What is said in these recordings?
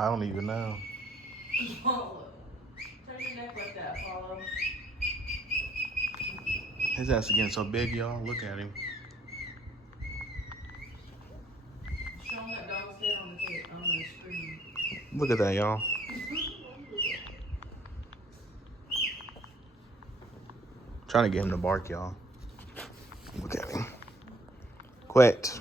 I don't even know. Turn your neck like that, Paulo. His ass is getting so big, y'all. Look at him. Show him that dog's head on the screen. Look at that, y'all. Trying to get him to bark, y'all. Look at him. Quit.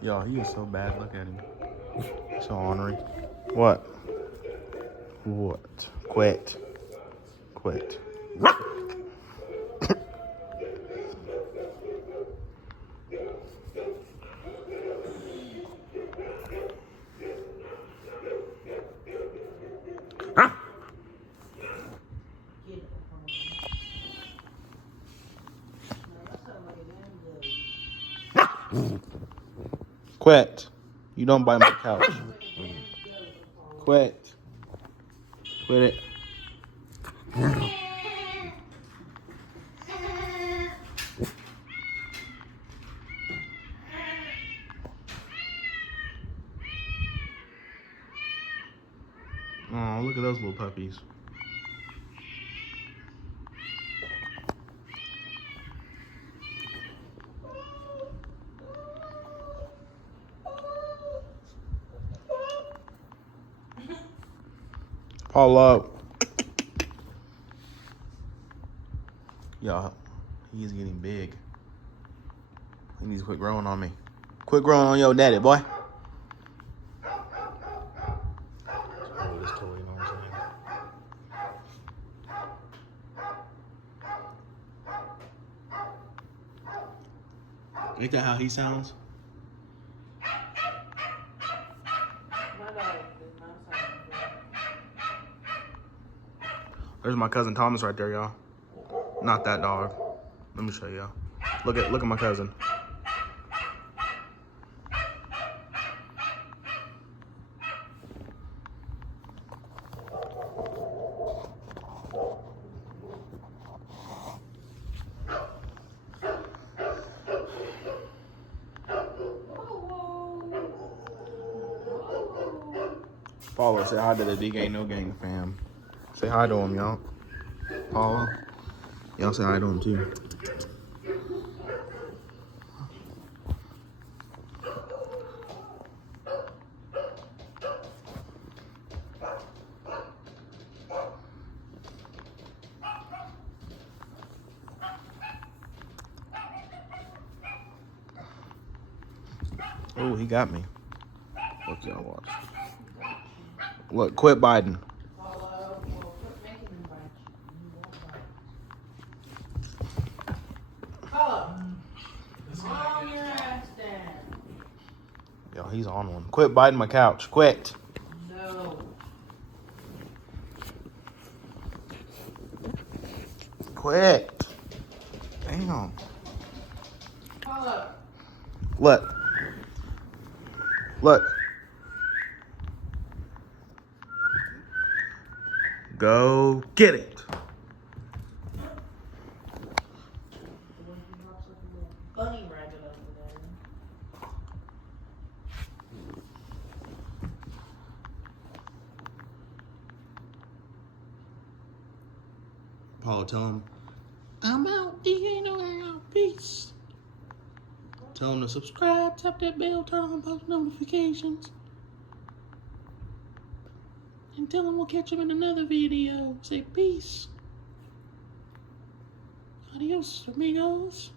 Y'all, he is so bad. Look at him. So ornery. What? What? Quit. Quit. Quit. You don't bite my couch. Quit. Quit it. Oh, look at those little puppies. Paulo. Y'all, he's getting big. He needs to quit growing on me. Quit growing on your daddy, boy. Oh, this toy, you know what I'm saying? Ain't that how he sounds? There's my cousin Thomas right there, y'all. Not that dog. Let me show y'all. Look at my cousin. Paulo, say hi to the D Gang No Gang fam. Say hi to him, y'all. Paulo, y'all say hi to him too. Oh, he got me. Look, y'all watch. Look, quit Biden. Yo, he's on one. Quit biting my couch. Quit. No. Quit. Damn. Paulo. Look. Look. Go get it. Bunny rabbit over there. Paulo, tell him I'm out. You know I'm out. Peace. Tell him to subscribe, tap that bell, turn on post notifications. And tell him we'll catch him in another video. Say peace. Adios, amigos.